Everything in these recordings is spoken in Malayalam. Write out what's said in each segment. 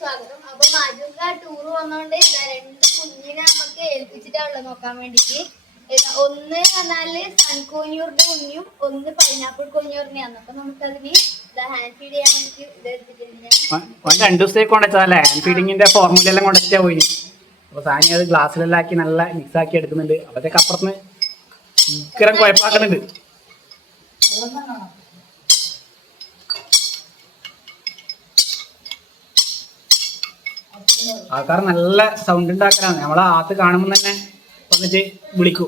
സ്വാഗതം. അപ്പൊ മാജുക്ക ടൂർ വന്നോണ്ട് രണ്ട് കുഞ്ഞിനെ നമുക്ക് ഏൽപ്പിച്ചിട്ടാണല്ലോ നോക്കാൻ വേണ്ടിട്ട്. ഒന്ന് പറഞ്ഞാൽ സൺകോഞ്ഞൂറിന്റെ കുഞ്ഞും ഒന്ന് പൈനാപ്പിൾ കുഞ്ഞൂറിനെയാണ് അപ്പൊ നമുക്കതിന് അതിന് രണ്ടു ദിവസത്തേക്ക് കൊണ്ടുവച്ചതല്ലേ ഹാൻഡ് ഫീഡിങ്ങിന്റെ ഫോർമുല എല്ലാം കൊണ്ടുവച്ചാ പോയി അപ്പൊ സാനി അത് ഗ്ലാസ്സിലെല്ലാം ആക്കി നല്ല മിക്സ് ആക്കി എടുക്കുന്നുണ്ട്. അപ്പത്തേക്ക് അപ്പുറത്ത് ഭയങ്കരം കുഴപ്പാക്കുന്നുണ്ട്. ആൾക്കാർ നല്ല സൗണ്ട് ഉണ്ടാക്കലാണ്. നമ്മളെ ആത്ത് കാണുമ്പോൾ തന്നെ വന്നിട്ട് വിളിക്കൂ.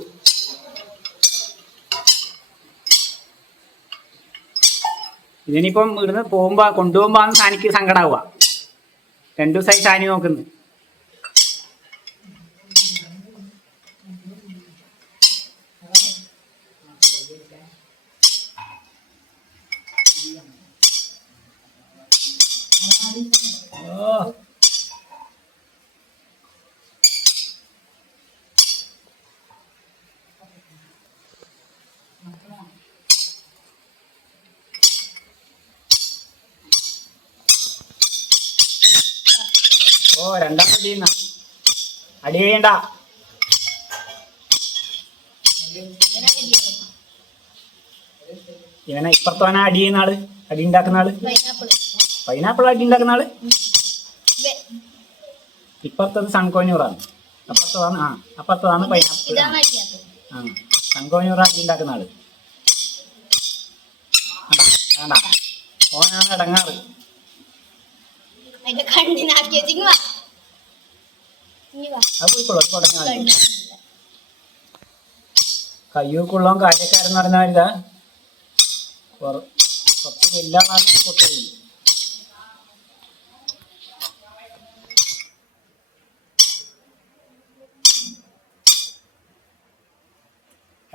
ഇതിനിപ്പം ഇവിടുന്ന് പോകുമ്പോ കൊണ്ടുപോകുമ്പോ സാനിക്ക് സങ്കടാവുക. രണ്ടു ദിവസമായി സാനി നോക്കുന്നു. ഓ. ഓ രണ്ടാം അടി ചെയ്യുന്ന അടി ആക്കണം. ഇവനെ ഇപ്പുറത്തോന അടി ചെയ്യുന്ന ആൾ അടി ഉണ്ടാക്കുന്ന ആൾ. പൈനാപ്പിൾ അടി ഉണ്ടാക്കുന്ന ആൾ. ഇപ്പുറത്തത് സൺകോഞ്ഞൂറാണ്. അപ്പുറത്തതാണ് ആ അപ്പുറത്തതാണ് പൈനാപ്പിൾ. ആ സൺകോഞ്ഞൂറ അടി ഉണ്ടാക്കുന്ന ആൾ. ഓനാണ് ഇടങ്ങാറ് അതിന്റെ കണ്ണിനാക്കി വെച്ചിങ് വാ. ഇനി വാ. അത് പോയിക്കോളൂ അത് തുടങ്ങിയാൽ മതി കണ്ണിനാക്കില്ല. കയ്യൂക്കുള്ളവൻ കാര്യക്കാരെന്ന് പറഞ്ഞാൽ കുറച്ച്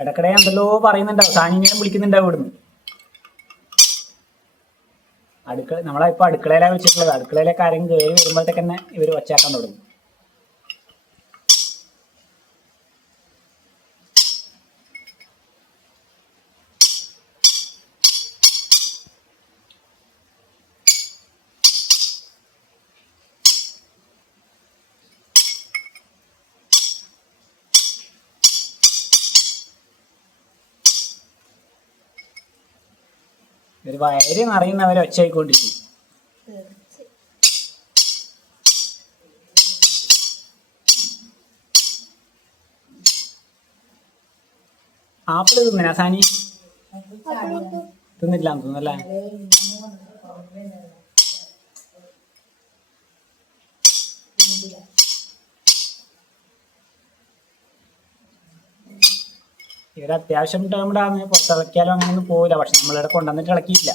ഇടക്കിടെ എന്തല്ലോ പറയുന്നുണ്ടാവും സാനിങ്ങനെ വിളിക്കുന്നുണ്ടാവും ഇവിടുന്ന് അടുക്കള നമ്മളെ ഇപ്പൊ അടുക്കളയിലാണ് വെച്ചിട്ടുള്ളത്. അടുക്കളയിലേക്ക് ആരെങ്കിലും കയറി വരുമ്പോഴത്തേക്ക് തന്നെ ഇവർ തുടങ്ങും. ഒരു വയറ് നിറയുന്നവരെ ഒച്ചയായിക്കൊണ്ടിരിക്കും. ആപ്പിൾ തിന്നാ സാനി തിന്നില്ല തോന്നല്ലേ ഇവർ അത്യാവശ്യം ടേമിടാന്ന് പുറത്തിളക്കിയാലും അങ്ങനെയൊന്നും പോവില്ല. പക്ഷെ നമ്മളിവിടെ കൊണ്ടുവന്നിട്ട് ഇളക്കിയില്ല